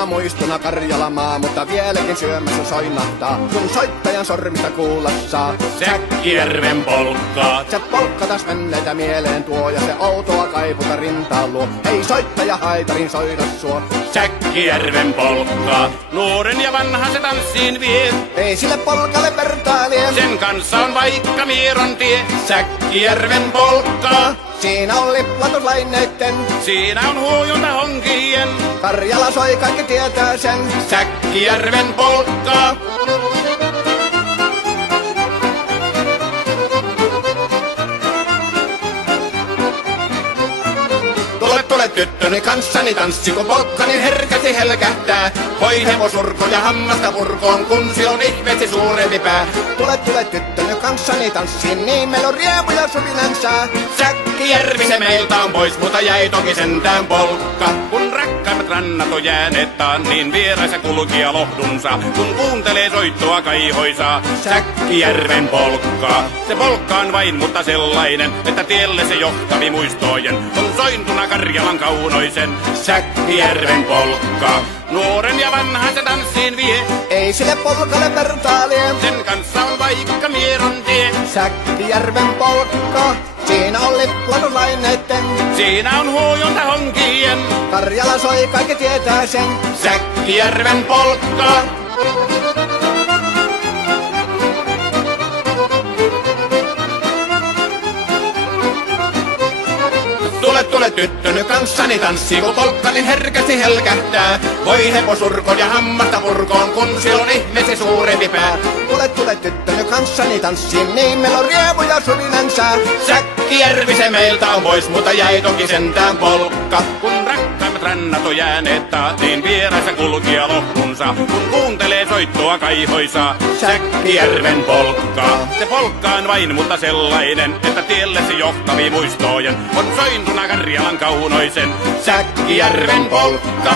Kauniina muistona Karjalan maa, mutta vieläkin syömässä soinahtaa, kun soittajan sormista kuulla saa. Säkkijärven polkkaa. Se polkka taas menneitä mieleen tuo, ja se outoa kaiputa rintaan luo. Ei soittaja haitarin soida suo. Säkkijärven polkkaa. Nuoren ja vanha se tanssiin vie. Ei sille polkalle vertailee. Sen kanssa on vaikka Mieron tie. Säkkijärven polkkaa. Siinä on liplatuslaineitten, Siinä on huojunta honkien. Karjala soi, kaikki tietää sen. Säkkijärven polkkaa. Tule tyttöni kanssani tanssi, kun polkkani herkästi helkähtää. Hoi hevosurko ja hammasta purkoon, kun silloin ihmeesti suurempi pää. Tule tyttöni kanssani tanssi, niin meillä on riemu ja suvinansa. Säkkijärvi se meiltä on pois, mutta jäi toki sentään polkka. Kun rakkaimmat rannat on jääneet taan, niin vieraisa kulkija lohdunsa. Kun kuuntelee soittoa kaihoisaa, Säkkijärven polkkaa. Se polkka on vain, mutta sellainen, että tielle se johtavi muistojen. On sointuna Karjalan kaunoisen, Säkkijärven polkkaa. Nuoren ja vanha se tanssiin vie. Ei sille polkalle vertailee. Sen kanssa on vaikka Mieron tie. Säkkijärven polkka, siinä on liplatuslaineitten. Siinä on huojunta honkien. Karjala soi, kaikki tietää sen. Säkkijärven polkkaa. Tule tyttöny kanssani tanssi, kun polkkani herkästi helkähtää. Voi hevosurkon ja hammasta purkoon, kun silloin ihmeesi suurempi pää. Tule tyttöny kanssani tanssi, niin meillä on riemu ja suvinansa. Säkkijärvi se meiltä on pois, mutta jäi toki sentään polkka. Kun rakkaimmat rannat on jääneet taa, niin vieraisa kulkija lohdunsa. Kun kuuntelee soittoa kaihoisaa, Säkkijärven polkkaa. Se polkka on vain, mutta sellainen, että tielle se johtavi muistojen. On sointuna Karjalan kaunoisen, Säkkijärven polkka.